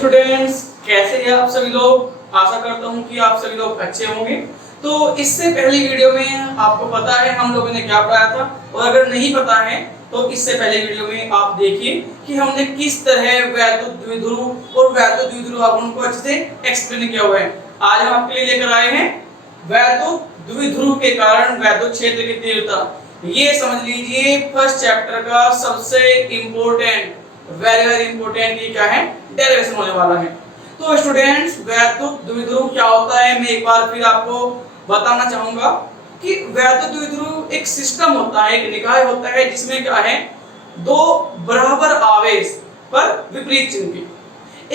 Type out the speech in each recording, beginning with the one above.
Students, कैसे हैं आप सभी लोग। आशा करता हूं कि आप सभी लोग अच्छे होंगे। तो इससे पहली वीडियो में आपको पता है हम लोगों ने क्या पढ़ाया था, और अगर नहीं पता है तो इससे पहले वीडियो में आप देखिए कि हमने किस तरह वैद्युत द्विध्रुव और वैद्युत द्विध्रुव आघूर्ण को अच्छे से एक्सप्लेन किया हुआ है। आज हम आपके लिए लेकर आए हैं वैद्युत द्विध्रुव के कारण वैद्युत क्षेत्र की तीव्रता। ये समझ लीजिए फर्स्ट चैप्टर का सबसे इंपॉर्टेंट, वेरी इंपॉर्टेंट ये क्या है, डेरिवेशन होने वाला है। तो स्टूडेंट्स, वैद्युत द्विध्रुव क्या होता है मैं एक बार फिर आपको बताना चाहूंगा कि वैद्युत द्विध्रुव एक सिस्टम होता है, एक निकाय होता है जिसमें क्या है, दो बराबर आवेश पर विपरीत चिन्ह के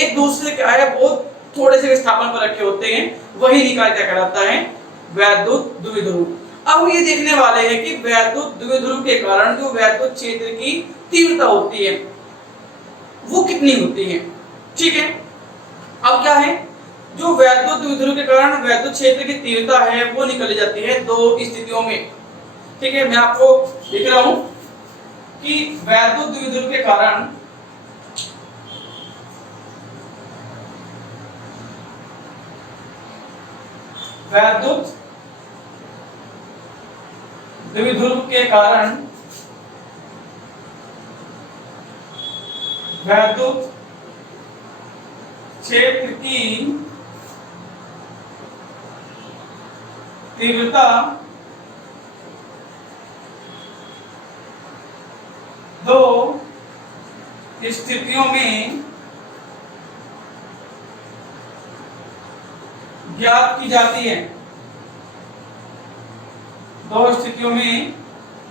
एक दूसरे क्या है बहुत थोड़े से विस्थापन पर रखे होते हैं, वही निकाय क्या कहलाता है, वैद्युत द्विध्रुव। अब ये देखने वाले हैं कि वैद्युत द्विध्रुव के कारण जो वैद्युत क्षेत्र की तीव्रता होती है वो कितनी होती है। ठीक है, अब क्या है, जो वैद्युत द्विध्रुव के कारण वैद्युत क्षेत्र की तीव्रता है वो निकल जाती है दो स्थितियों में। ठीक है, मैं आपको लिख रहा हूं कि वैद्युत द्विध्रुव के कारण वैद्युत द्विध्रुव के कारण वैद्युत क्षेत्र की तीव्रता दो स्थितियों में ज्ञात की जाती है। दो स्थितियों में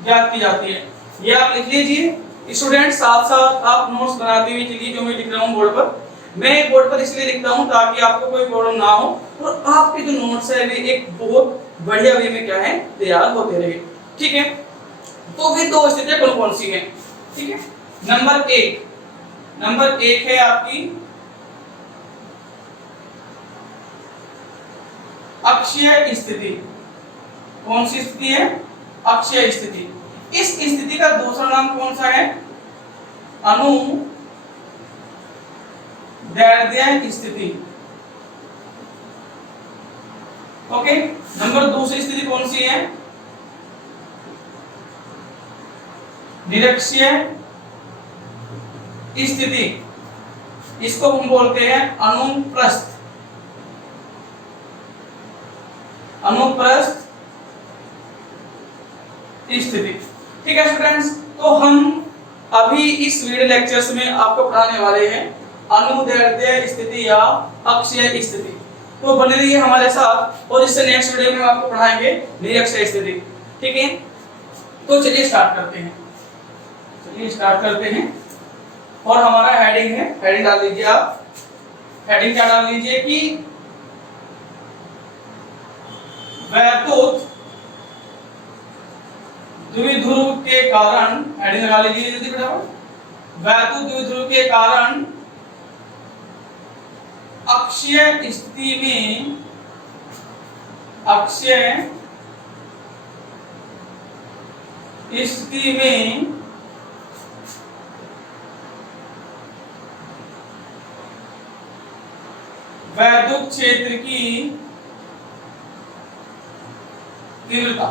ज्ञात की जाती है, ये आप लिख लीजिए स्टूडेंट। साथ साथ आप नोट्स बनाते हुए चलिए, जो मैं लिख रहा हूँ बोर्ड पर। मैं बोर्ड पर इसलिए लिखता हूँ ताकि आपको कोई प्रॉब्लम ना हो और आपके जो नोट्स है वे एक बहुत बढ़िया वे में क्या है तैयार होते रहे। ठीक है, तो वे दो स्थितियां कौन कौन सी हैं। ठीक है, नंबर एक है आपकी अक्षीय स्थिति। कौन सी स्थिति है, अक्षीय स्थिति। इस स्थिति का दूसरा नाम कौन सा है, अनुदैर्ध्य स्थिति। ओके, नंबर दूसरी स्थिति कौन सी है, निरक्षीय स्थिति। इसको हम बोलते हैं अनुप्रस्थ स्थिति। ठीक है स्टूडेंट्स, तो हम अभी इस वीडियो लेक्चर्स में आपको पढ़ाने वाले हैं अनुदैर्ध्य स्थिति या अक्षीय स्थिति। तो बने रहिए हमारे साथ, और इससे नेक्स्ट वीडियो में आपको पढ़ाएंगे निरक्षीय स्थिति। ठीक है, तो चलिए स्टार्ट करते हैं। और हमारा हेडिंग है, हेडिंग डाल लीजिए आप। हेडिंग क्या डाल लीजिए कि वैद्युत द्विध्रुव के कारण, हेडिंग लगा लीजिए जल्दी फटाफट। वैद्युत द्विध्रुव के कारण अक्षीय स्थिति में वैद्युत क्षेत्र की तीव्रता।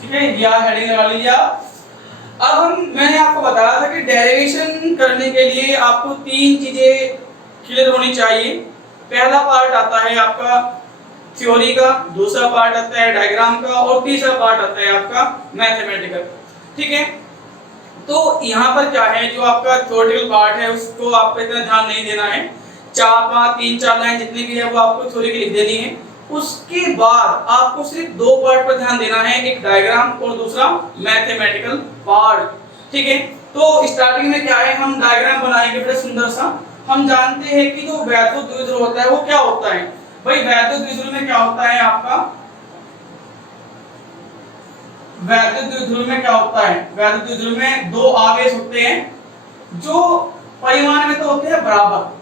ठीक है, या हेडिंग लगा लीजिए आप। अब मैंने आपको बताया था कि डेरिवेशन करने के लिए आपको तीन चीजें क्लियर होनी चाहिए। पहला पार्ट आता है आपका थ्योरी का, दूसरा पार्ट आता है डायग्राम का, और तीसरा पार्ट आता है आपका मैथमेटिकल। ठीक है, तो यहाँ पर क्या है, जो आपका थ्योरेटिकल पार्ट है उसको आपको इतना ध्यान नहीं देना है। 3-4 लाइन जितनी भी है वो आपको थ्योरी की लिख देनी है। उसके बाद आपको सिर्फ दो पार्ट पर ध्यान देना है, एक डायग्राम और दूसरा मैथमेटिकल पार्ट। ठीक है, तो स्टार्टिंग में क्या है, हम डायग्राम बनाएंगे बड़ा सुंदर सा। हम जानते हैं कि जो वैद्युत द्विध्रुव होता है वो क्या होता है। भाई वैद्युत द्विध्रुव में क्या होता है आपका, वैद्युत द्विध्रुव में क्या होता है, वैद्युत द्विध्रुव में दो आवेश होते हैं जो परिमाण में तो होते हैं बराबर।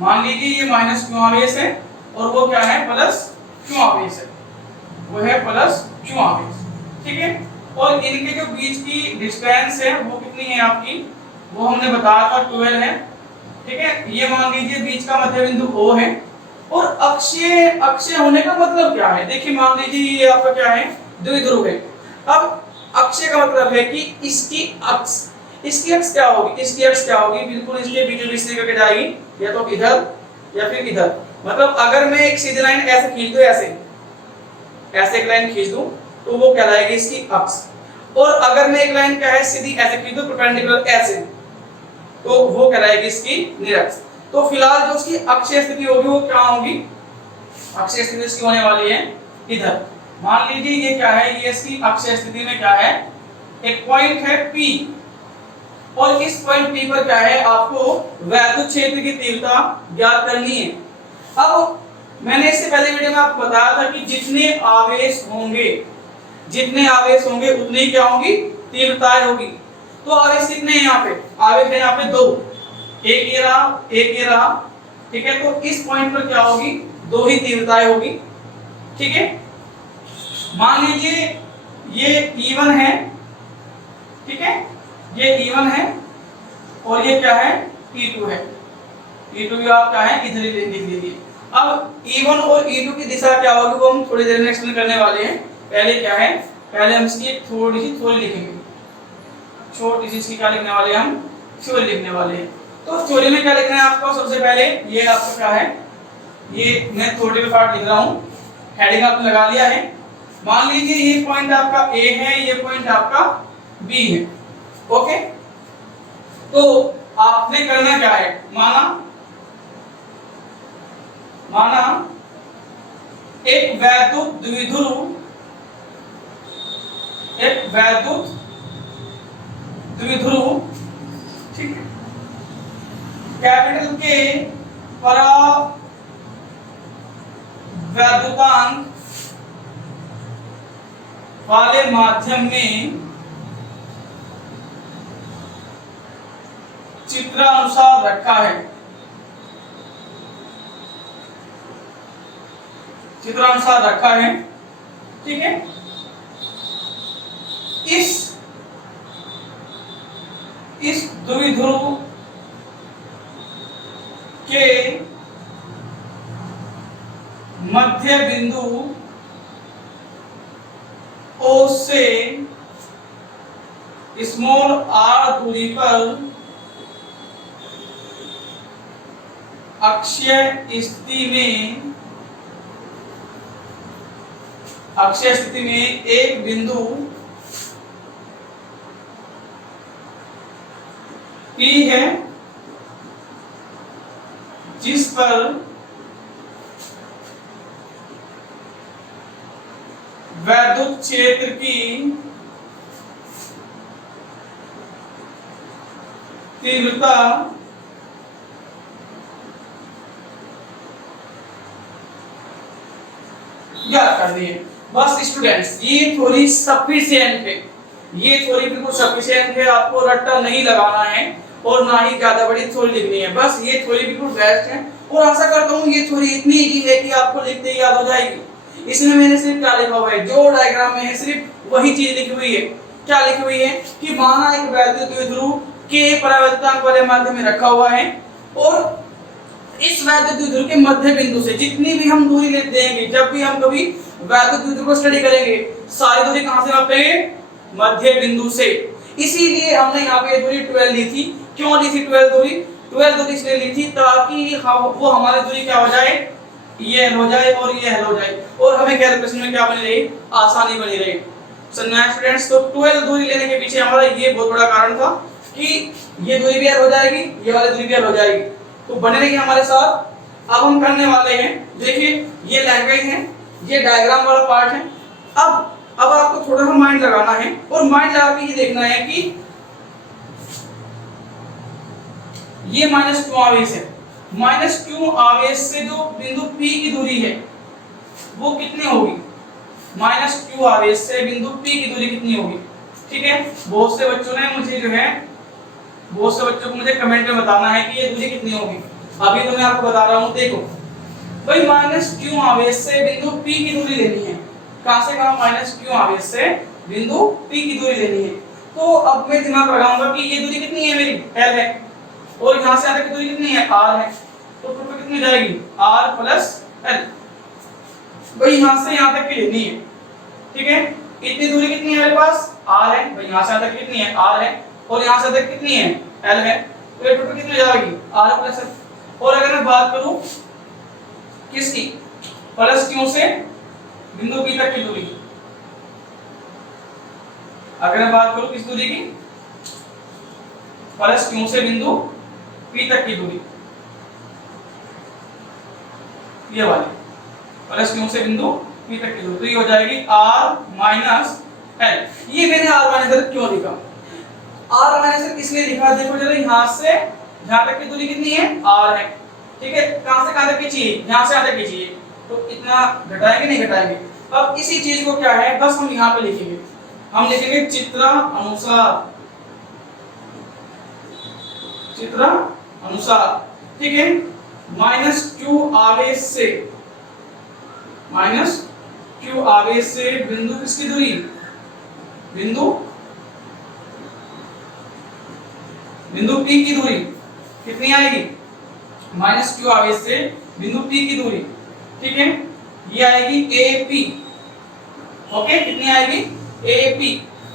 मान लीजिए ये माइनस क्यू आवेश है और वो क्या है, प्लस क्यू आवेश है, वो है प्लस क्यू आवेश। ठीक है, और इनके जो बीच की डिस्टेंस है वो कितनी है आपकी, वो हमने बताया था 12 है। ठीक है, ये मान लीजिए बीच का मध्य बिंदु O है। और अक्षीय अक्षीय होने का मतलब क्या है, देखिए मान लीजिए ये आपका क्या है, द्विध्रुव है। अब अक्षीय का मतलब है कि इसकी अक्ष क्या होगी, इसकी अक्ष क्या होगी, बिल्कुल इसके बीचों बीच से करके जाएगी, या तो इधर या फिर इधर। मतलब अगर मैं एक सीधी लाइन ऐसे खींच दूं, ऐसे एक लाइन खींच दूं, तो वो कहलाएगी इसकी अक्ष। और अगर मैं एक लाइन क्या है सीधी ऐसे खींच दूं परपेंडिकुलर ऐसे, तो वो कहलाएगी इसकी निरक्ष। तो फिलहाल जो उसकी अक्षीय स्थिति होगी वो क्या होगी, अक्षीय स्थिति इसकी होने वाली है इधर। मान लीजिए ये क्या है, ये इसकी अक्षीय स्थिति में क्या है, एक पॉइंट है P, और इस पॉइंट P पर क्या है, आपको वैद्युत क्षेत्र की तीव्रता ज्ञात करनी है। अब मैंने इससे पहले वीडियो में आपको बताया था कि जितने आवेश होंगे उतनी क्या होगी, तीव्रताएं होगी। तो आवेश कितने हैं यहाँ पे, आवेश है यहाँ पे 2, एक ये रहा, ठीक है। तो इस पॉइंट पर क्या होगी, 2 ही तीव्रताएं होगी, ठीक है। मान लीजिए ये E1 है, ठीक है, ये E1 है, और ये क्या है, E2 है। E2 भी आप क्या है, इधर ही लिख लीजिए। अब E1 और E2 की दिशा क्या होगी वो हम थोड़ी देर में एक्सप्लेन करने वाले हैं। पहले क्या है, पहले हम इसकी थोड़ी लिखेंगे, छोटी सी इसकी क्या लिखने वाले हैं, हम थ्योरी लिखने वाले हैं। तो थ्योरी में क्या लिखना है आपको, सबसे पहले ये आपका क्या है, ये मैं थ्योरी पे पार्ट लिख रहा हूँ, हेडिंग आपने लगा लिया है। मान लीजिए ये पॉइंट आपका A है, ये पॉइंट आपका B है, ओके। तो आपने करना क्या है, माना एक वैद्युत द्विध्रुव, ठीक है, कैपिटल के परावैद्युतांक वाले माध्यम में चित्रानुसार रखा है, ठीक है। इस द्विध्रुव के मध्य बिंदु O से स्मॉल r दूरी पर अक्षीय स्थिति में एक बिंदु P है, जिस पर वैद्युत क्षेत्र की तीव्रता ज्ञात करनी है। बस स्टूडेंट्स, ये थ्योरी सफिशिएंट है, ये थ्योरी बिल्कुल सफिशिएंट है, आपको रट्टा नहीं लगाना है और ना ही ज्यादा बड़ी थ्योरी लिखनी है। बस ये थ्योरी बिल्कुल बेस्ट है, और आशा करता हूँ ये थ्योरी इतनी इजी है कि आपको लिखते ही याद हो जाएगी। इसमें मैंने सिर्फ क्या लिखा हुआ है, जो डायग्राम में है सिर्फ वही चीज लिखी हुई है। क्या लिखी हुई है कि माना एक वैद्युत द्विध्रुव के परावैद्युतांक वाले माध्यम में रखा हुआ है, और इस वैद्युत द्विध्रुव के मध्य बिंदु से जितनी भी हम दूरी लेते देंगे, जब भी हम कभी वैद्युत द्विध्रुव को स्टडी करेंगे, सारी दूरी कहां से नापेंगे, मध्य बिंदु से। इसीलिए हमने यहाँ पे दूरी 12 ली थी। क्यों ली थी 12 दूरी? 12 दूरी इसलिए ली थी ताकि वो हमारी दूरी क्या हो जाए, ये हल हो जाए और ये हल हो जाए, और हमें कैलकुलेशन में क्या बनी रही, आसानी बनी रही। स्टूडेंट्स, तो 12 दूरी लेने के पीछे हमारा ये बहुत बड़ा कारण था कि ये दूरी भी हल हो जाएगी, ये वाली दूरी भी हल हो जाएगी, तो बने रहिए हमारे साथ। अब हम करने वाले हैं, देखिए ये लैंग्वेज है, ये डायग्राम वाला पार्ट है। अब आपको थोड़ा सा माइंड लगाना है, और माइंड लगा के ये देखना है कि ये माइनस क्यू आवेश है, माइनस क्यू आवेश से जो बिंदु P की दूरी है वो कितनी होगी, माइनस क्यू आवेश से बिंदु P की दूरी कितनी होगी, ठीक है। बहुत से बच्चों को मुझे कमेंट में बताना है कि ये दूरी कितनी होगी। अभी तो मैं आपको बता रहा हूँ, देखो भाई, माइनस क्यू आवेश से बिंदु P की दूरी लेनी है। कहां से कहां, माइनस क्यू आवेश से बिंदु P की दूरी लेनी है। तो अब मैं दिमाग लगाऊंगा कि ये दूरी कितनी है, मेरी L है, और यहाँ से यहाँ तक की दूरी कितनी है, r है, तो टोटल कितनी जाएगी, r प्लस l। भाई यहाँ से यहाँ तक की लेनी है, ठीक है। इतनी दूरी कितनी है मेरे पास, r है, भाई यहाँ से यहाँ तक कितनी है, r है, और यहाँ से तक कितनी है, l है, तो ये टोटल कितनी जाएगी, r प्लस l। और अगर मैं बात करूं किसकी, प्लस क्यों से बिंदु P तक की दूरी, अगर मैं बात करूं किस दूरी की, प्लस क्यों से बिंदु P तक की दूरी, ये वाली प्लस क्यों से बिंदु P तक की दूरी, तो ये हो जाएगी r माइनस l। ये मैंने r माइनस l क्यों लिखा, r माइनस l इसलिए लिखा, देखो जरा यहाँ से यहाँ तक की दूरी कितनी है, r है, ठीक है। कहां से कहां तक की चाहिए, यहाँ से यहाँ तक की चाहिए, तो इतना घटाएंगे नहीं घटाएंगे। अब इसी चीज को क्या है, बस हम यहाँ पे लिखेंगे, हम लिखेंगे चित्रानुसार, चित्रानुसार, ठीक है। माइनस q आवेश से, माइनस q आवेश से बिंदु किसकी दूरी, बिंदु P की दूरी कितनी आएगी, माइनस q आवेश से बिंदु P की दूरी, ठीक है, ये आएगी AP, ओके, कितनी आएगी, AP।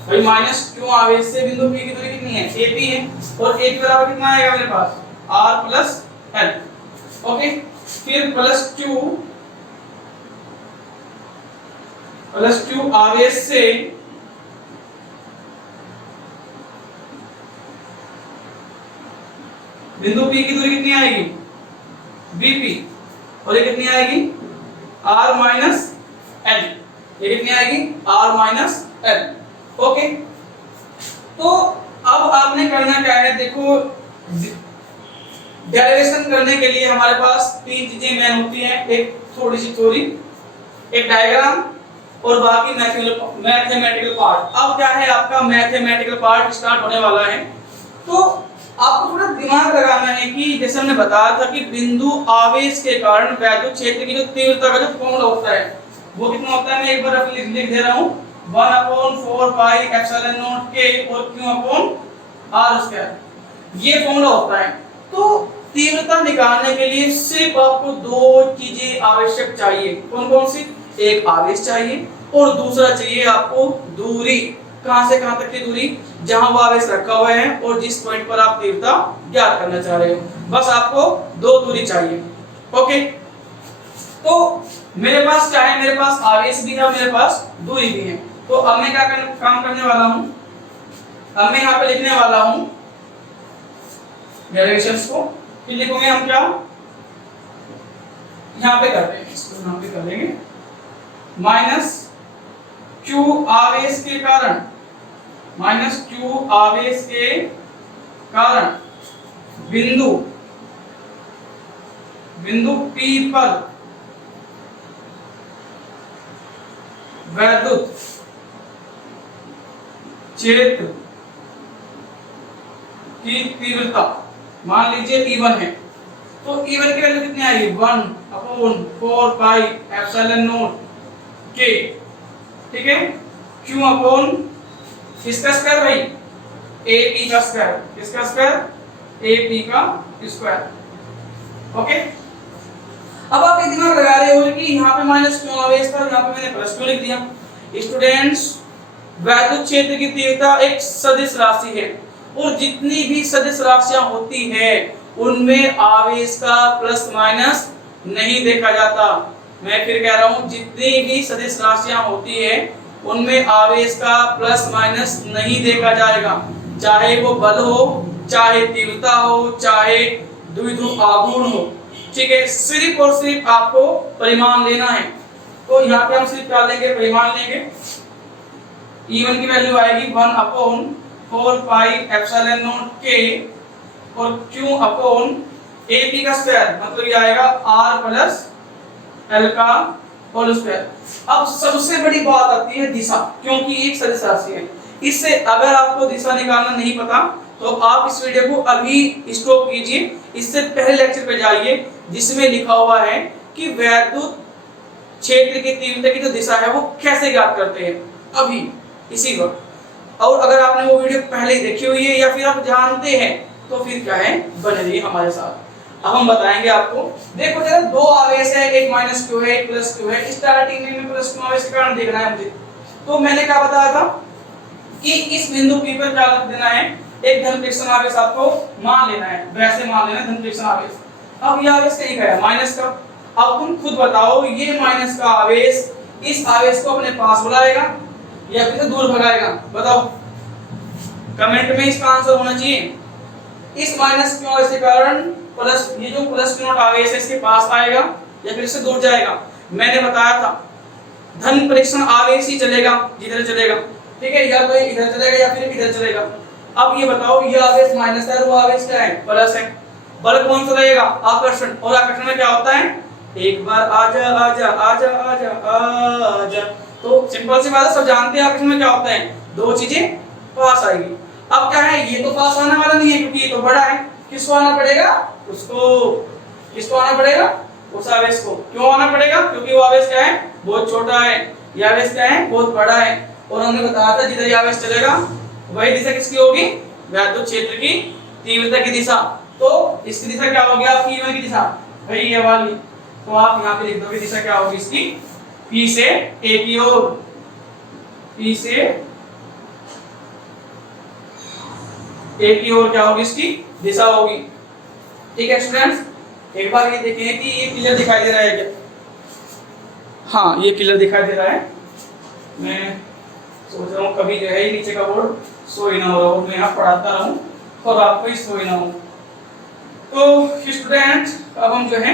भाई माइनस q आवेश से बिंदु P की दूरी कितनी है, AP है, और AP बराबर कितना आएगा मेरे पास, r प्लस l, ओके। फिर प्लस q आवेश से बिंदु P की दूरी कितनी आएगी, BP, और ये कितनी आएगी, r माइनस l, ये कितनी आएगी, r माइनस l, ओके। तो अब आपने करना क्या है, देखो डेरिवेशन करने के लिए हमारे पास तीन चीजें मेन होती हैं, एक थोड़ी सी थ्योरी, एक डायग्राम, और बाकी मैथमेटिकल पार्ट। अब क्या है, आपका मैथमेटिकल पार्ट स्टार्ट होने वाला है, तो आपको थोड़ा दिमाग लगाना है कि जैसे हमने बताया था कि बिंदु आवेश के कारण वैद्युत क्षेत्र की जो तीव्रता का जो फॉर्मूला होता है वो कितना होता है, मैं एक बार लिख दे रहा हूं, 1/4 पाई एप्सिलॉन नॉट k और q/r², ये फॉर्मूला होता है। तो तीव्रता निकालने के लिए सिर्फ आपको दो चीजें आवश्यक चाहिए, कौन कौन सी, एक आवेश चाहिए और दूसरा चाहिए आपको दूरी, कहां से कहां तक की दूरी, जहां वो आवेश रखा हुआ है और जिस पॉइंट पर आप तीव्रता ज्ञात करना चाह रहे हो, बस आपको दो दूरी चाहिए, ओके। तो मेरे पास क्या है, मेरे पास आवेश भी है और मेरे पास दूरी भी है। तो अब मैं क्या काम करने वाला हूं, अब मैं यहाँ पे लिखने वाला हूं डेरिवेशंस को, फिर लिखोगे हम क्या, यहाँ पे कर देंगे, इसको यहाँ पे कर देंगे, माइनस q आवेश के कारण, माइनस q आवेश के कारण बिंदु P पर वैद्युत क्षेत्र की तीव्रता, मान लीजिए E1 है, तो E1 की वैल्यू कितनी आएगी, 1/4 पाई एप्सिलॉन नॉट k, ठीक है, q/ किसका स्क्वायर भाई, AP का स्क्वायर, किसका स्क्वायर, AP का स्क्वायर, ओके। अब आप ये दिमाग लगा रहे हो कि यहाँ पे माइनस क्यों आवेश था, यहाँ पे मैंने प्लस क्यों लिख दिया। स्टूडेंट्स, वैद्युत क्षेत्र की तीव्रता एक सदिश राशि है और जितनी भी सदिश राशियां होती है उनमें आवेश का प्लस माइनस नहीं देखा जाता। मैं फिर कह रहा हूं, जितनी भी सदिश राशियां होती है उनमें आवेश का प्लस माइनस नहीं देखा जाएगा, चाहे वो बल हो, चाहे तीव्रता हो, चाहे द्विध्रुव आघूर्ण हो, ठीक है। सिर्फ और सिर्फ आपको परिमाण लेना है। तो यहाँ पे हम सिर्फ क्या लेंगे, परिमाण लेंगे। E1 की वैल्यू आएगी 1/4 पाई एप्सिलॉन नॉट k और q/AP का स्क्वायर, मतलब ये आएगा r प्लस l का होल स्क्वायर। अब सबसे बड़ी बात आती है दिशा, क्योंकि एक सदिश राशि है। इससे अगर आपको दिशा निकालना नहीं पता तो आप इस वीडियो को अभी स्टॉप कीजिए, इससे पहले लेक्चर पे जाइए जिसमें लिखा हुआ है कि वैद्युत क्षेत्र की तीव्रता की जो दिशा है वो कैसे ज्ञात करते हैं, अभी इसी वक्त। और अगर आपने वो वीडियो पहले ही देखी हुई है या फिर आप जानते हैं तो फिर क्या है, बने रहिए हमारे साथ। अब हम बताएंगे आपको। देखो जरा, दो आवेश है, एक माइनस क्यू है, एक प्लस क्यू है। स्टार्टिंग में प्लस क्यू आवेश के कारण देखना है मुझे। तो मैंने क्या बताया था कि इस बिंदु P पर क्या रख देना है, एक धन फ्रिक्शन आवेश आपको मान लेना है, वैसे मान लेना है धन फ्रिक्शन आवेश। अब ये आवेश कहीं का है, माइनस का। अब तुम खुद बताओ, ये माइनस का आवेश इस आवेश को अपने पास बुलाएगा या फिर दूर भगाएगा? बताओ, कमेंट में इसका आंसर होना चाहिए। इस माइनस क्यू आवेश के कारण प्लस, ये जो प्लस क्यू नॉट आवेश है इसके पास आएगा या फिर इससे दूर जाएगा? मैंने बताया था धन परीक्षण आवेश ही चलेगा जिधर चलेगा, ठीक है, या तो इधर चलेगा या फिर इधर चलेगा। अब ये बताओ, ये आवेश माइनस है, वो आवेश क्या है, प्लस है। बल कौन सा रहेगा, आकर्षण। और आकर्षण में क्या होता है, एक बार आजा आजा आजा आजा आजा। तो सिंपल सी बात है, सब जानते हैं आकर्षण में क्या होता है, दो चीजें पास आएगी। अब क्या है, ये तो पास आने वाला नहीं है क्योंकि ये तो बड़ा है। किसको आना पड़ेगा, उसको। किसको आना पड़ेगा, उस आवेश को। क्यों आना पड़ेगा, क्योंकि वो आवेश क्या है, बहुत छोटा है, ये आवेश क्या है, बहुत बड़ा है। और हमने बताया था जिधर ये आवेश चलेगा वही दिशा किसकी होगी, वैद्युत क्षेत्र की तीव्रता की दिशा। तो इसकी दिशा क्या होगी आपकी, E1 की दिशा, भाई ये वाली। तो आप यहाँ पे लिख दोगे दिशा क्या होगी इसकी, P से A की ओर, P से A की ओर क्या होगी इसकी दिशा होगी। ठीक है स्टूडेंट्स, एक बार ये देखें कि ये क्लियर दिखाई दे रहा है क्या? हाँ, ये क्लियर दिखाई दे रहा है। मैं सोच रहा हूँ कभी जो है नीचे का बोर्ड सो ही ना हो रहा हो, मैं यहाँ पढ़ाता रहूँ और आपको ही सो ही ना हो। तो स्टूडेंट्स, अब हम जो है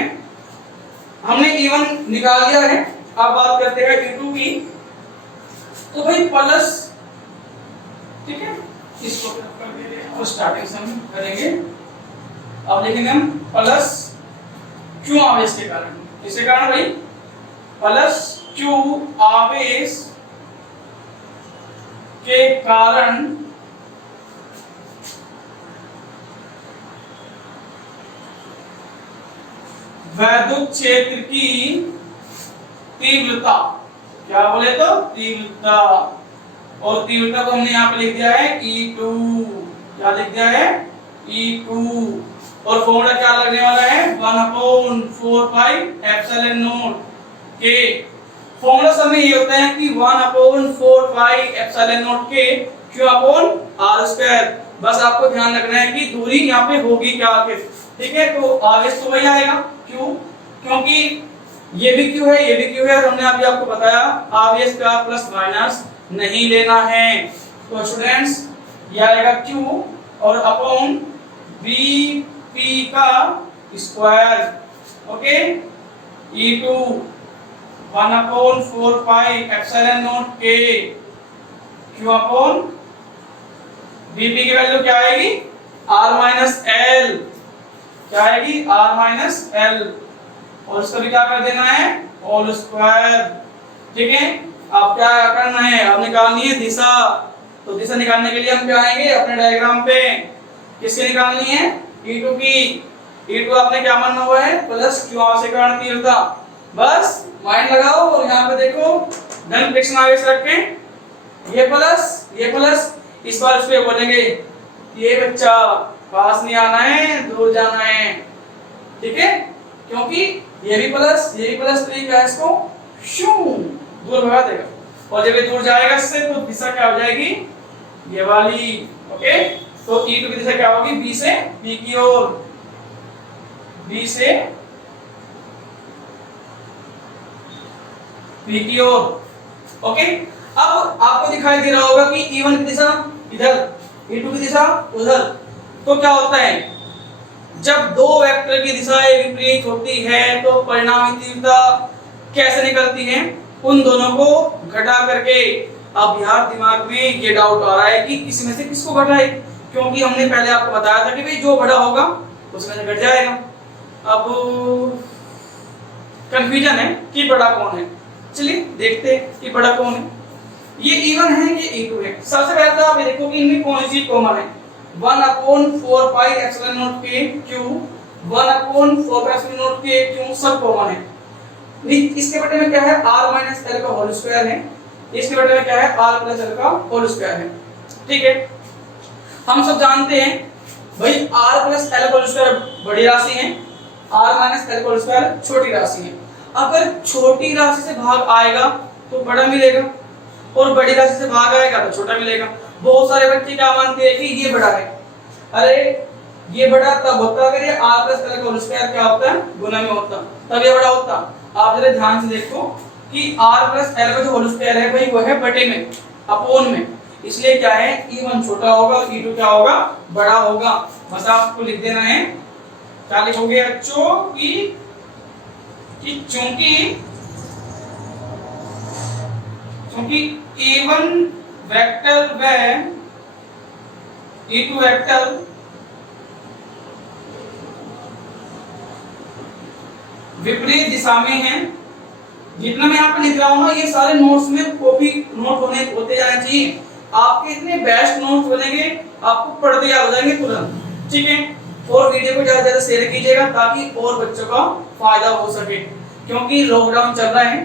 हमने E1 निकाल दिया है। अब बात करते हैं E2 की। तो भाई प्लस, ठीक है, इसको कर देते हैं और स्टार्टिंग से हम करेंगे। अब लिखेंगे हम प्लस क्यू आवेश के कारण। किसके कारण भाई, प्लस क्यू आवेश के कारण वैद्युत क्षेत्र की तीव्रता, क्या बोले तो तीव्रता, और तीव्रता को हमने यहाँ पे लिख दिया है E2। क्या लिख दिया है, E2। और फॉर्मूला क्या लगने वाला है, 1/4 पाई एप्सिलॉन नॉट के। फॉर्मूला सब में ये होता है कि 1/4 पाई एप्सिलॉन नॉट के Q/r²। बस आपको ध्यान रखना है कि दूरी यहाँ पे होगी क्या आखिर, ठीक है। तो आवेश तो वही आएगा Q, क्योंकि ये भी Q है, ये भी Q है, और हमने अभी आपको बताया आवेश का प्लस माइनस नहीं लेना है। तो स्टूडेंट्स, ये आएगा Q और अपॉन Vp का square, okay. E2 1/4 pi epsilon not के Q/, Vp की वैल्यू क्या आएगी, R-L। क्या आएगी, R-L, और उसका भी क्या कर देना है, होल स्क्वायर, ठीक है। अब क्या करना है, अब निकालनी है दिशा। तो दिशा निकालने के लिए हम क्या आएंगे अपने डायग्राम पे, किसकी निकालनी है, E2 की। E2 आपने क्या मानना हुआ है, प्लस क्यू आवेश के कारण तीव्रता। बस माइंड लगाओ और यहाँ पे देखो धन फ्रिक्शन आवेश रखें, ये प्लस, इस बार उसको बोलेंगे ये बच्चा पास नहीं आना है, दूर जाना है, ठीक है, क्योंकि ये भी प्लस तो ये क्या है, इसको शू दूर भगा देगा। और जब ये दूर जाएगा इससे तो दिशा क्या हो जाएगी, ये वाली, ओके। तो E2 की दिशा क्या होगी, B से P की ओर, B से P की ओर, ओके। अब आपको दिखाई दे रहा होगा कि E1 की दिशा इधर, E2 की दिशा उधर। तो क्या होता है, जब दो वेक्टर की दिशाएं विपरीत होती है तो परिणामी तीव्रता कैसे निकलती है, उन दोनों को घटा करके। अब यार दिमाग में ये डाउट आ रहा है कि किसी में से किसको घटाए, क्योंकि हमने पहले आपको बताया था कि भाई जो बड़ा होगा उसमें से घट जाएगा। अब कंफ्यूजन है कि बड़ा कौन है, चलिए देखते हैं कि बड़ा कौन है। ये E1 है, ये E2 है। सबसे पहले तो आप देखो कि इनमें कौन सी कॉमन है, 1/4 पाई एप्सिलॉन नॉट के Q, 1/4 पाई एप्सिलॉन नॉट के Q सब कॉमन है। इसके बटे में क्या है, R-L का होल स्क्वायर है, इसके बटे में क्या है, R+L का होल स्क्वायर है, ठीक है। हम सब जानते हैं भाई r plus L whole square बड़ी राशि है, r minus L whole square छोटी राशि है। अगर छोटी राशि से भाग आएगा तो बड़ा मिलेगा और बड़ी राशि से भाग आएगा तो छोटा मिलेगा। बहुत सारे बच्चे क्या मानते हैं कि ये बड़ा है, अरे ये बड़ा तब होता अगर ये r plus L whole square क्या होता है, गुना में होता, तब ये बड़ा होता। आप जरा ध्यान से देखो कि r प्लस एल का जो होल स्क्वायर है भाई वो है बटे में, अपोन में, इसलिए क्या है e1 छोटा होगा और e2 क्या होगा, बड़ा होगा। बस आपको लिख देना है, क्या लिखोगे बच्चों कि चूंकि e1 वेक्टर व e2 वेक्टर विपरीत दिशा में है। जितना मैं यहाँ पे लिख रहा हूँ ना, ये सारे नोट्स में कॉपी नोट होते जाने चाहिए। आपके इतने बेस्ट नोट्स बनेंगे, आपको पढ़ते याद हो जाएंगे तुरंत, ठीक है। और वीडियो को ज्यादा से ज्यादा शेयर कीजिएगा ताकि और बच्चों का फायदा हो सके, क्योंकि लॉकडाउन चल रहा है,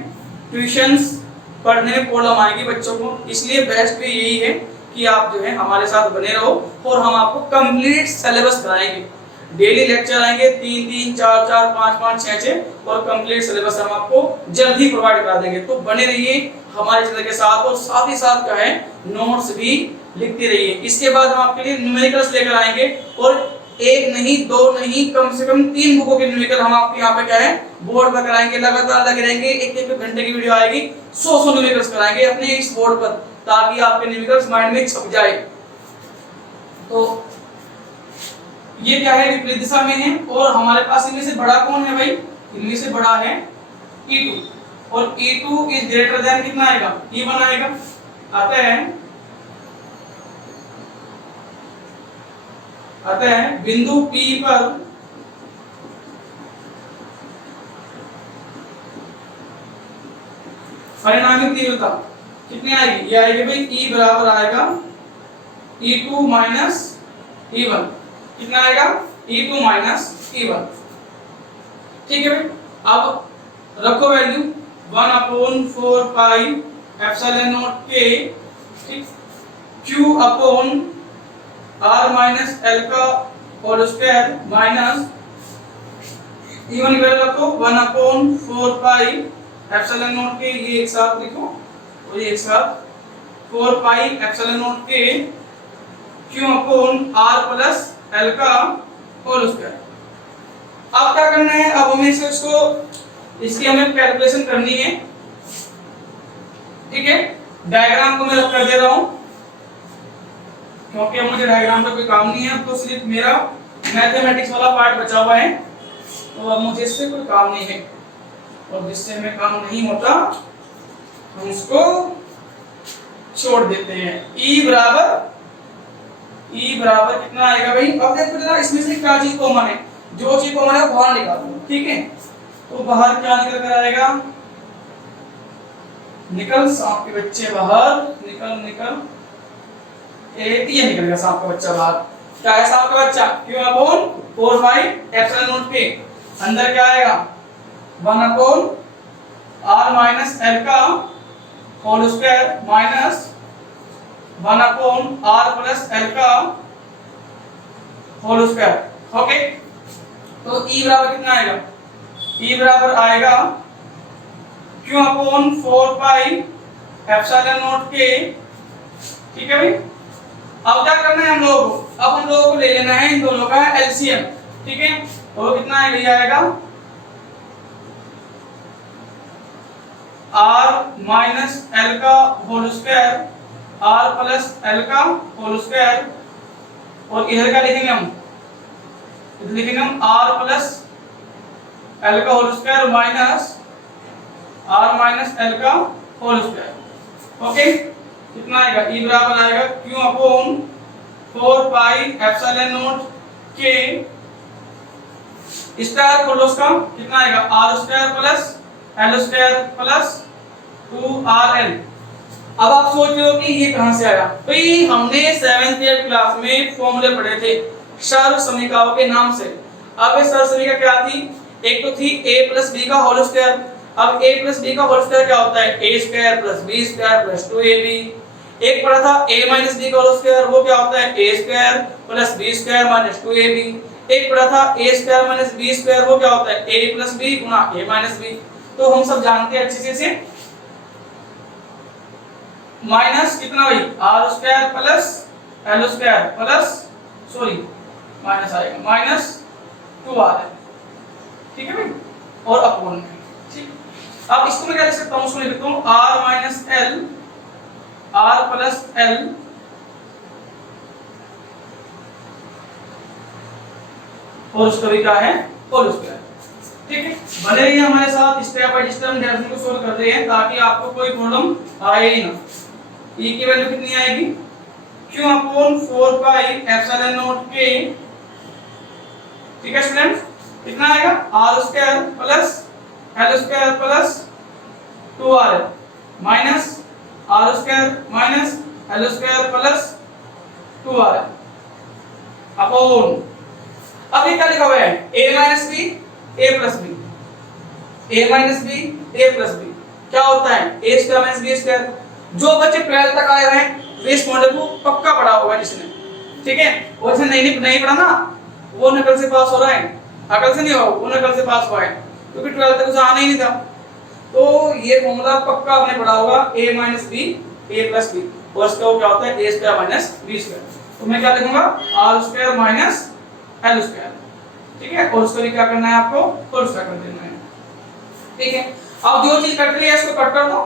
ट्यूशंस पढ़ने में प्रॉब्लम आएगी बच्चों को, इसलिए बेस्ट भी यही है कि आप जो है हमारे साथ बने रहो और हम आपको कंप्लीट सिलेबस कराएंगे। डेली लेक्चर आएंगे 3-3, 4-4, 5-5, 6-6 और कंप्लीट सिलेबस हम आपको जल्द ही प्रोवाइड करा देंगे। तो बने रहिए हमारे चैनल के साथ और साथ ही साथ क्या है नोट्स भी लिखते रहिए। इसके बाद हम आपके लिए न्यूमेरिकल्स लेकर आएंगे और एक नहीं, दो नहीं, कम से कम 3 बुकों के न्यूमेरिकल हम आपके यहाँ पे क्या है बोर्ड पर कराएंगे। लगातार लगे रहेंगे, एक घंटे की वीडियो आएगी, 100 न्यूमेरिकल्स कराएंगे अपने इस बोर्ड पर, ताकि आपके न्यूमेरिकल्स माइंड में छप जाए। तो ये क्या है विपरीत दिशा में है और हमारे पास इनमें से बड़ा कौन है भाई, इनमें से बड़ा है E2 और E2 इज ग्रेटर देन कितना आएगा, E1 आएगा। अतः बिंदु P पर परिणामी तीव्रता कितनी आएगी, ये आएगी भाई E बराबर आएगा E2 माइनस E1, कितना आएगा E2 माइनस E1, ठीक है भाई। अब रखो वैल्यू 1/4 पाई एप्सिलॉन नॉट k, ठीक, Q upon R minus L का होल स्क्वायर माइनस E1 की वैल्यू रखो 1/4 पाई एप्सिलॉन नॉट k, ये एक साथ लिखो और ये एक साथ 4 pi epsilon naught k Q upon R plus L का होल स्क्वायर। अब क्या करना है, अब हमें इसकी हमें कैलकुलेशन करनी है, ठीक है। डायग्राम को मैं रख कर दे रहा हूं क्योंकि अब मुझे डायग्राम का कोई काम नहीं है, तो सिर्फ मेरा मैथमेटिक्स वाला पार्ट बचा हुआ है, तो अब मुझे इससे कोई काम नहीं है और जिससे हमें काम नहीं होता हम उसको छोड़ देते हैं। E बराबर कितना आएगा भाई, अब देखो जरा इसमें से क्या चीज कॉमन है, जो चीज कॉमन है वो बाहर निकालो, ठीक है। तो बाहर क्या निकल कर आएगा, निकल सांप के बच्चे बाहर, निकल ये निकल गया सांप का बच्चा बाहर। क्या है सांप का बच्चा, Q upon 4 pi epsilon naught k, अंदर क्या आएगा 1 अपॉन R माइनस L का whole square minus 1 upon R plus L का होल स्क्वायर, ओके। तो E बराबर कितना आएगा, E बराबर आएगा Q upon 4 pi epsilon naught k, ठीक है भाई। अब क्या करना है हम लोगों को, अब हम लोगों को ले लेना है इन दोनों का एलसीएम, ठीक है। तो कितना आएगा, ये आएगा R माइनस L का whole square R plus L का होल स्क्वायर, और इधर का लिखेंगे हम, इधर लिखेंगे हम R प्लस L का whole square minus R minus L का होल स्क्वायर, ओके। कितना आएगा, E बराबर आएगा Q upon 4 pi epsilon naught k square खोलो उसका, कितना आएगा R square plus L square plus 2RL। अब आप सोच रहे हो कि ये कहां से आया, भाई हमने 7th 8th क्लास में फॉर्मूले पढ़े थे सर्वसमीकाओं के नाम से। अब ये सर्वसमीका क्या थी, एक तो थी a प्लस b का होल स्क्वायर। अब a प्लस b का होल स्क्वायर क्या होता है, a square plus b square plus 2ab। एक पढ़ा था a माइनस बी का होल स्क्वायर, वो क्या होता है a square plus b square minus 2ab। एक पढ़ा था a square minus b square, वो क्या होता है a plus b Guna a minus b। तो हम सब जानते हैं अच्छे से माइनस कितना भाई r square plus l square plus sorry minus आएगा माइनस 2r है, ठीक है भाई, और अपॉन में, ठीक। अब इसको मैं क्या लिख सकता हूँ, उसको लिख सकता हूँ r minus l r plus l और उसका भी क्या है होल स्क्वायर, ठीक है। बने रहिए हमारे साथ, स्टेप बाय स्टेप हम डेरिवेशन को सोल्व करते हैं ताकि आपको कोई प्रॉब्लम आए ही ना। e की वैल्यू कितनी आएगी q upon 4 pi epsilon naught k, ठीक है स्टूडेंट, कितना आएगा r square plus l square plus 2r minus r square minus l square plus 2r upon, अब ये क्या लिखा हुआ है a minus b a plus b, a minus b a plus b क्या होता है a square minus b square. जो बच्चे 12 तक आए हुए हैं इस मॉडल को पक्का पढ़ा होगा जिसने, ठीक है, और जिसने नहीं पढ़ा ना वो नकल से पास हो रहा है, अकल से नहीं होगा, वो नकल से पास हुआ है क्योंकि 12 तक उसे आना ही नहीं था। तो ये फॉर्मूला पक्का आपने पढ़ा होगा a minus b a plus b, और इसका वो क्या होता है a square minus b square. तो मैं क्या लिखूंगा r square minus l square, ठीक है, और उसको भी क्या करना है आपको होल स्क्वायर कर देना है, ठीक है। अब जो चीज कट रही है इसको कट कर दो,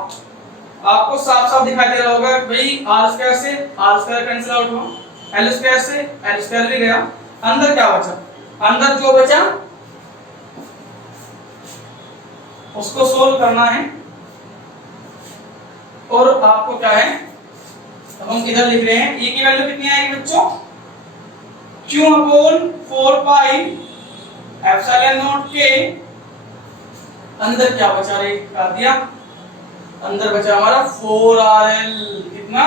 आपको साफ साफ दिखाई दे रहा होगा भाई r स्क्वायर से r स्क्वायर कैंसिल आउट हुआ, l स्क्वायर से l स्क्वायर भी गया, अंदर क्या बचा, अंदर जो बचा उसको सोल्व करना है। और आपको क्या है अब हम इधर लिख रहे हैं e की वैल्यू कितनी आएगी बच्चों q upon 4 pi epsilon naught k, अंदर क्या बचा रे कर दिया, अंदर बचा हमारा 4rl, कितना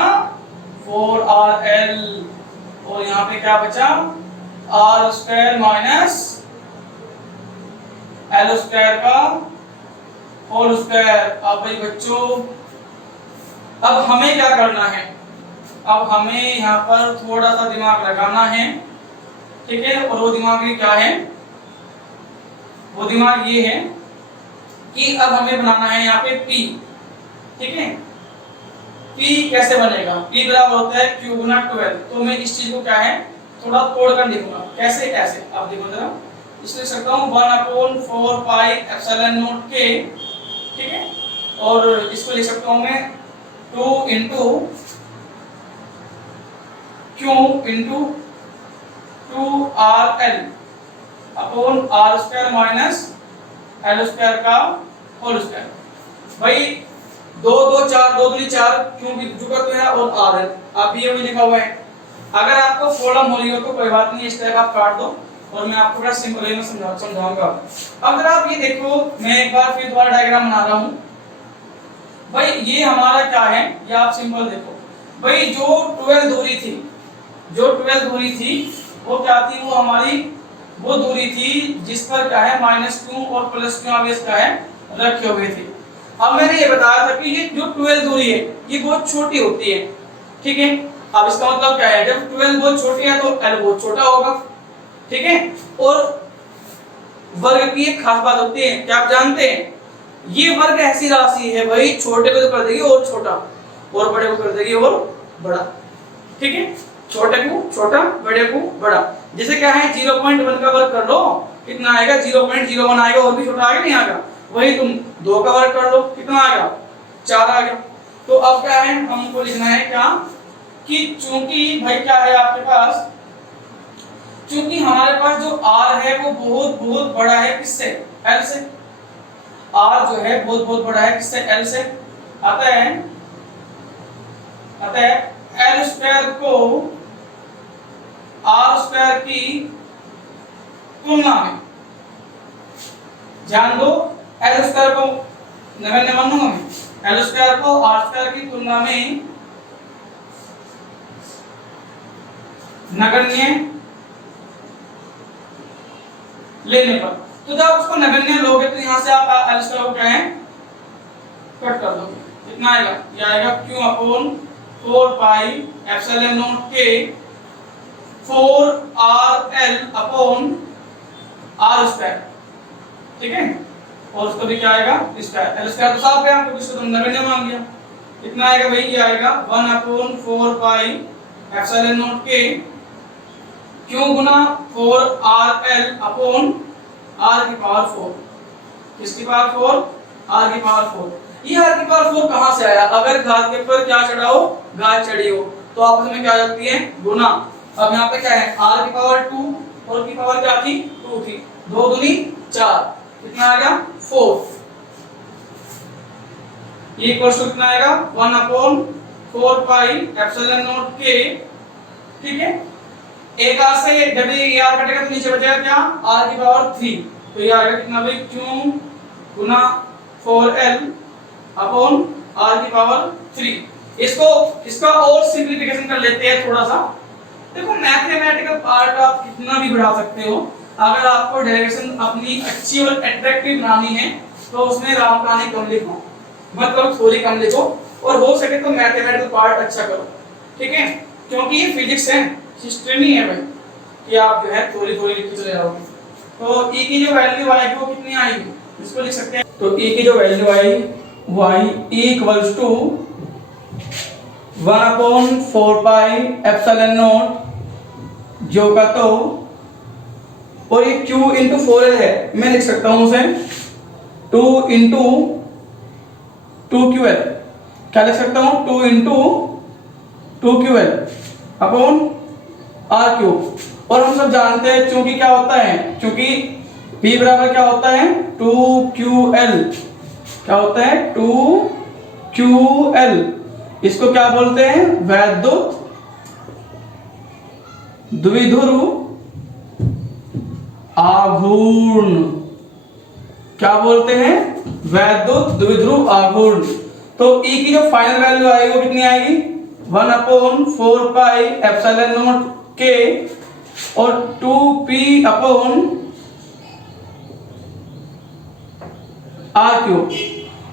4rl, और यहाँ पे क्या बचा r square minus l square का होल स्क्वायर। अब भाई बच्चों अब हमें क्या करना है, अब हमें यहाँ पर थोड़ा सा दिमाग लगाना है, ठीक है, और वो दिमाग ये क्या है, वो दिमाग ये है कि अब हमें बनाना है यहाँ पे p, ठीक है। p कैसे बनेगा, p बराबर होता है q गुना 12, तो मैं इस चीज को क्या है थोड़ा तोड़कर लिखूंगा, कैसे कैसे आप देखो जरा, इसलिए लिख सकता हूँ 1 upon 4 pi epsilon naught k, ठीक है, और इसको लिख सकता हूँ मैं 2 into q into 2rl upon r square minus l square का होल स्क्वायर। भाई 2 2 4 2 दूनी 4 क्योंकि जुगत है और r है, आप ये भी लिखा हुआ है। अगर आपको प्रॉब्लम हो रही हो तो कोई बात नहीं, इस टाइप आप काट दो और मैं आपको बड़ा सिंपल वे में समझाऊंगा। अगर आप ये देखो मैं एक बार फिर दोबारा डायग्राम बना रहा हूँ, भाई ये हमारा क्या है, ये आप सिंपल देखो भाई, जो 12 दूरी थी, जो 12 दूरी थी वो क्या थी, वो हमारी वो दूरी थी जिस पर क्या है -2 और +2 आवेश क्या है रखे हुए थे। अब मैंने ये बताया था कि ये जो 12 दूरी है ये बहुत छोटी होती है, ठीक है। अब इसका मतलब क्या है, जब 12 बहुत छोटी है तो l बहुत छोटा होगा, ठीक है। और वर्ग की एक खास बात होती है, क्या आप जानते हैं, ये वर्ग ऐसी राशि है भाई छोटे को तो कर देगी और छोटा और बड़े को कर देगी और बड़ा, ठीक है, छोटे को छोटा बड़े को बड़ा। जैसे क्या है 0.1 का वर्ग कर लो कितना आएगा 0.01 आएगा, और भी छोटा आएगा नहीं आएगा, वही तुम 2 का वर्ग कर लो कितना आएगा 4 आ गया। तो अब क्या है हमको लिखना है क्या कि चूंकि भाई क्या है आपके पास, चूंकि हमारे पास जो r है वो बहुत बहुत बड़ा है किससे l से, r जो है बहुत बहुत बड़ा है किससे l से, अतः l स्क्वायर को r स्क्वायर की तुलना में, ध्यान दो l स्क्वायर को नगण्य मानूंगा मैं, l स्क्वायर को r स्क्वायर की तुलना में नगण्य लेने पर, तो जब उसको नगण्य लोगे तो यहां से आप l स्क्वायर को क्या है कट कर दोगे, कितना आएगा, ये आएगा q upon 4 pi epsilon not के 4RL अपॉन R स्क्वायर, ठीक है। और उसका भी क्या आएगा स्क्वायर, L स्क्वायर तो साफ है आपको, इसको तो नगण्य मान लिया। कितना आएगा भाई, ये आएगा 1 अपॉन 4 पाई एप्सिलॉन नॉट के क्यों गुना 4RL अपॉन R की पावर 4, किसकी पावर 4, R की पावर 4। ये R की पावर 4 कहां से आया, अगर घात के ऊपर क्या चढ़ा हो, घात चढ़ी हो, तो आपस में क्या आ जाती है, गुना। अब यहाँ पे क्या है, R की पावर 2 और की पावर क्या थी, 2 थी, 2 दूनी 4, कितना आ गया 4। ये इक्वल्स टू कितना आएगा 1 अपॉन 4 पाई एप्सिलॉन नॉट के, ठीक है। एक R से जब ये R कटेगा तो नीचे बचेगा क्या, R की पावर 3, तो ये आएगा कितना भाई, क्यों गुना 4L अपॉन R की पावर 3। इसका और सिंपलीफिकेशन कर लेते हैं थोड़ा सा। देखो मैथमेटिकल पार्ट आप कितना भी बढ़ा सकते हो, अगर आपको डेरिवेशन अपनी अच्छी और अट्रैक्टिव बनानी है तो उसमें राम कहानी कम लिखो, मतलब थोड़ी कम लिखो, और हो सके तो मैथमेटिकल पार्ट अच्छा करो, ठीक है। क्योंकि ये फिजिक्स है, हिस्ट्री नहीं है भाई कि आप जो है थोड़ी थोड़ी लिख के चले जाओगे। तो e की जो वैल्यू आएगी वो कितनी आएगी, इसको लिख सकते हैं। तो e की जो वैल्यू आएगी वो I equals to 1 upon 4 pi epsilon naught जो का तो, और ये q इंटू 4l है, मैं लिख सकता हूं उसे 2 इंटू 2ql, क्या लिख सकता हूं 2 into 2ql upon r cube. और हम सब जानते हैं चूंकि क्या होता है, चूंकि p बराबर क्या होता है 2ql, क्या होता है 2ql, इसको क्या बोलते हैं, वैद्युत द्विध्रुव आघूर्ण, क्या बोलते हैं, वैद्युत द्विध्रुव आघूर्ण। तो E की जो फाइनल वैल्यू आएगी वो कितनी आएगी 1 अपॉन 4 पाई एप्सिलॉन नॉट के और 2p upon r cube.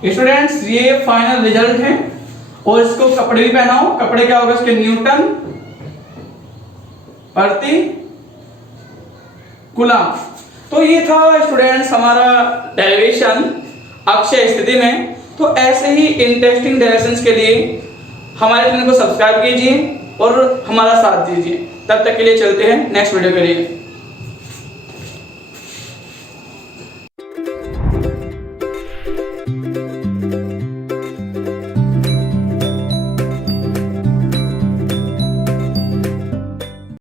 Students ये फाइनल रिजल्ट है, और इसको कपड़े भी पहनाओ, कपड़े क्या होगा इसके, न्यूटन प्रति कूलम। तो ये था स्टूडेंट्स हमारा डेरिवेशन अक्षय स्थिति में। तो ऐसे ही इंटरेस्टिंग डेरिवेशंस के लिए हमारे चैनल को सब्सक्राइब कीजिए और हमारा साथ दीजिए। तब तक के लिए चलते हैं नेक्स्ट वीडियो के लिए।